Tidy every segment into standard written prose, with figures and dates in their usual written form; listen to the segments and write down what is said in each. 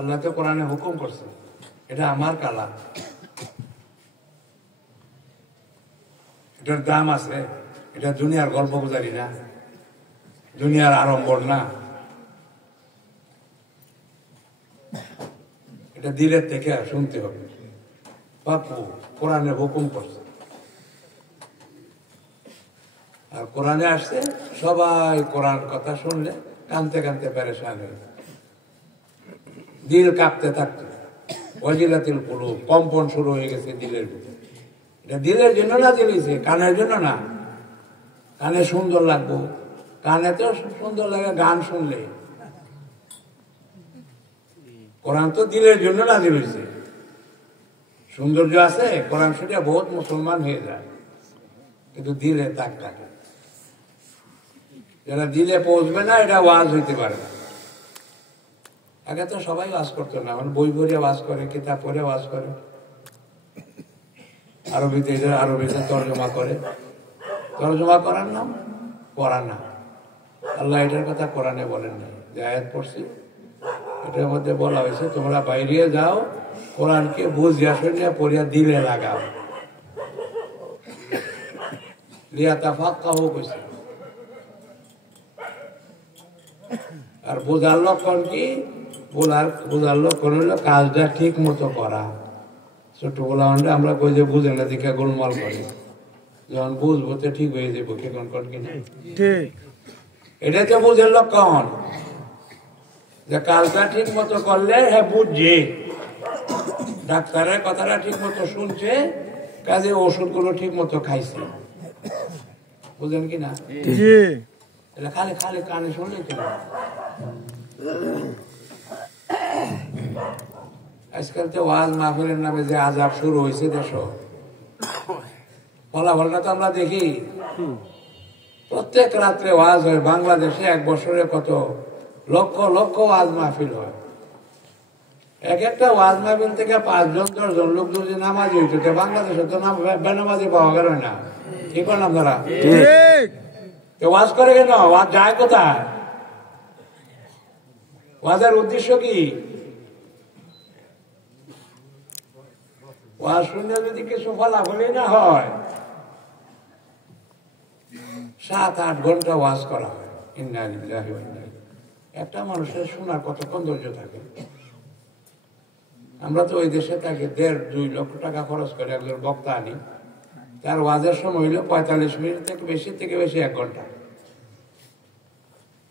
আল্লাহ তো কোরআনে হুকুম করছে, এটা আমার কালাম, এটার দাম আছে। এটা দুনিয়ার গল্প গুজারি না, দুনিয়ার আড়ম্বর না, এটা দিলের থেকে শুনতে হবে। বাপু কোরআনে হুকুম করছে, আর কোরআনে আসছে সবাই কোরআন কথা শুনলে কানতে কানতে পেরেশান হয়ে দিল কাঁপতে থাকতো, ওয়াজিলাতিল কুলুব, কম্পন শুরু হয়ে গেছে দিলের ভিতরে। এটা দিলের জন্য না দিয়েছে, কানের জন্য না। কানে সুন্দর লাগবো, কানে তো সুন্দর লাগে গান শুনলে। কোরআন তো দিলের জন্য না দিয়েছে। সৌন্দর্য আছে কোরআন শুনে বহুত মুসলমান হয়ে যায়, কিন্তু দিলে তাক থাকে। যারা দিলে পৌঁছবে না, এটা ওয়াজ হইতে পারে না। আগে তো সবাই ওয়াজ করতো না, মানে বই পড়ে ওয়াজ করে, কিতাব পড়ে ওয়াজ করে, আরবিতে তর্জমা করে। তর্জমা করার নাম পড়া না। আল্লাহ এটার কথা কোরআনে বলেন না। যে আয়াত পড়ছি এটার মধ্যে বলা হয়েছে, তোমরা বাইরে যাও, কোরআনকে বুঝিয়া শুনিয়া পড়িয়া দিলে লাগাও। লিয়াতাফাক্কাহু কইছে। আর বোঝার লক্ষণ কি? বোঝার লক্ষণ হলো কাজটা ঠিক মতো করা। ছোট বলা আমরা কই যে বুঝে না দেখে গোলমাল করি, যখন বুঝবো তো ঠিক হয়ে যাবো। কেমন কর কিনা এটা তো বুঝের লক্ষণ, যে কাজটা ঠিক মতো করলে হ্যাঁ বুঝছে, ডাক্তারের কথাটা ঠিক মতো শুনছে, কাজে ওষুধগুলো ঠিক মতো খাইছে। বুঝলেন কিনা? খালি খালি কানে শুনলে কিনা। আজকাল তো ওয়াজ মাহফিলের নামে যে আজাব শুরু হয়েছে দেশ, ফলাফলটা তো আমরা দেখি। প্রত্যেক রাত্রে ওয়াজ হয় বাংলাদেশে। এক বছরে কত লক্ষ লক্ষ ওয়াজ মাহফিল হয়। এক একটা ওয়াজ মাহফিল থেকে 5 জন 10 জন লোক যদি নামাজি হইতো, বাংলাদেশে তো বেনামাজি পাওয়া গেল না। কি করলাম তারা? ওয়াজ করে কেন? ওয়াজ যায় কোথায়? ওয়াজের উদ্দেশ্য কি? ওয়াজ শুনে যদি কিছু ফলাফলই না হয়, 7-8 ঘন্টা ওয়াজ করা হয়। ইন্না লিল্লাহি ওয়া ইন্না ইলাইহি। একটা মানুষের শোনার কতক্ষণ ধৈর্য থাকে? আমরা তো ওই দেশে থাকি, 1.5-2 লক্ষ টাকা খরচ করে একজন বক্তা আনি, তার ওয়াজের সময় হইল 45 মিনিট থেকে বেশি 1 ঘন্টা।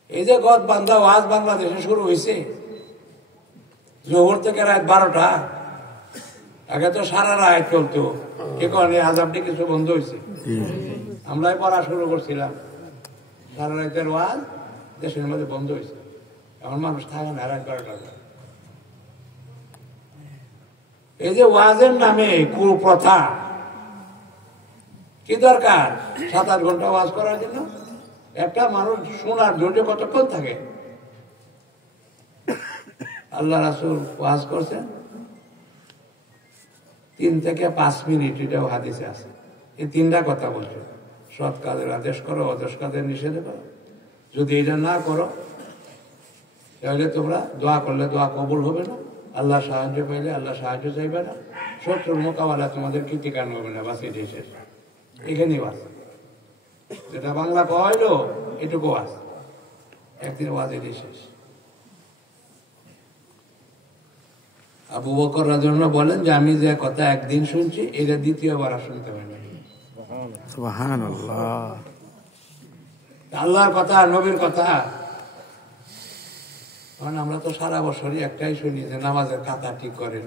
এই যে গদ বান্ধা ওয়াজ বাংলাদেশে শুরু হয়েছে জোহর থেকে রাত 12টা। আগে তো সারা রাত চলতো। এখন এই আজাবটি কিছু বন্ধ হয়েছে। আমরাই পড়া শুরু করছিলাম, সারা রাতের ওয়াজ দেশের মধ্যে বন্ধ হয়েছে। এখন মানুষ থাকে না রাত 12টা। এই যে ওয়াজের নামে কুপ্রথা, কি দরকার 7-8 ঘন্টা ওয়াজ করার জন্য? একটা মানুষ শোনার ধৈর্য কতক্ষণ থাকে? আল্লাহ রাসূল ওয়াজ করছেন 3 থেকে 5 মিনিট, এটাও হাদিসে আছে। এই 3টা কথা বলছে, সৎ কাজের আদেশ করো, অদর্শ কাজের নিষেধ করো। যদি এটা না করো তাহলে তোমরা দোয়া করলে দোয়া কবুল হবে না, আল্লাহ সাহায্য পাইলে আল্লাহ সাহায্য চাইবে না, শত্রুর মোকাবেলা তোমাদের কৃতিকান হবে না। বাস এটাই শেষ, এখানেই বাস। যেটা বাংলা কইলো এটুকু ওয়াজ, একদিন ওয়াজ এটাই শেষ। আবু বকর রাদিয়াল্লাহু বলেন যে আমি যে কথা একদিন শুনছি, এটা দ্বিতীয়বার আর শুনতে পাই না। সুবহানাল্লাহ। আল্লাহর কথা, নবীর কথা। কারণ আমরা তো সারা বছরই একটাই শুনি যে নামাজের কাতা ঠিক করেন,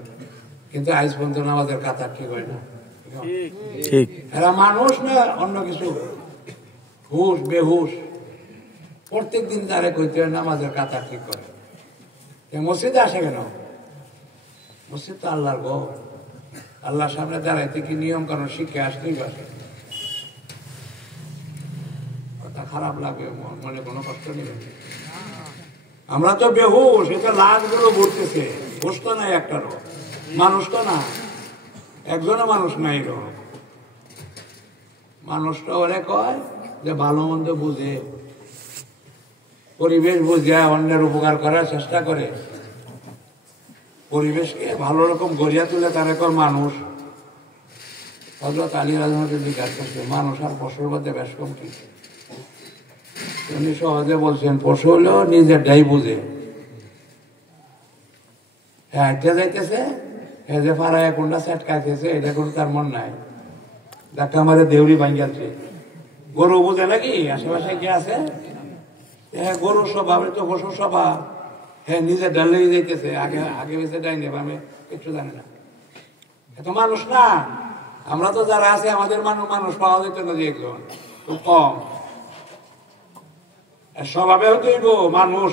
কিন্তু আজ পর্যন্ত নামাজের কাতা ঠিক হয় না। ঠিক। এরা মানুষ না অন্য কিছু, হুশ বেহুশ। প্রত্যেক দিন তারে কইতে হয় নামাজের কাতা ঠিক করে। মসজিদে আসে কেন? মসজিদ তো আল্লাহর ঘর। আল্লাহর সামনে দাঁড়াইতে কি নিয়ম কারণ শিখে আসতেই পারে। কথা খারাপ লাগে, মনে কোনো কষ্ট নেই। আমরা তো বেহুশ, এটা লাশগুলো ঘুরতেছে, হুশ তো নাই একটারও, মানুষ তো না, একজনও মানুষ নাই। মানুষটা ওরে কয় যে ভালো মন্দ বুঝে, পরিবেশ বুঝে অন্যের উপকার করার চেষ্টা করে। পরিবেশকে ভালো রকম গড়িয়া তুলে তার এখন মানুষ। হযরত আলী রাদিয়াল্লাহু আনহু জিজ্ঞাসা করছে, মানুষ আর পশুর মধ্যে বেশ কম কি? উনি সহজে বলছেন, পশু হলেও নিজেরটাই বুঝে। হ্যাঁ, এটা যাইতেছে, হ্যাঁ যে পাড়ায় কোনটা সেট খাইতেছে, এটা কোনো তার মন নাই। ডাক্তার আমাদের দেউরি ভাঙ্গাচ্ছে। গরু বুঝে নাকি আশেপাশে কে আছে? হ্যাঁ, গরুর স্বভাব তো পশুর স্বভাব। হ্যাঁ, নিজে ডালেই যাইতেছে, আগে আগে বেঁচে ডাই নেব, আমি একটু জানি না। এত মানুষ না, আমরা তো যারা আছে আমাদের মানুষ পাওয়া যেত না যে একজন, খুব কম। স্বভাবেও তৈব মানুষ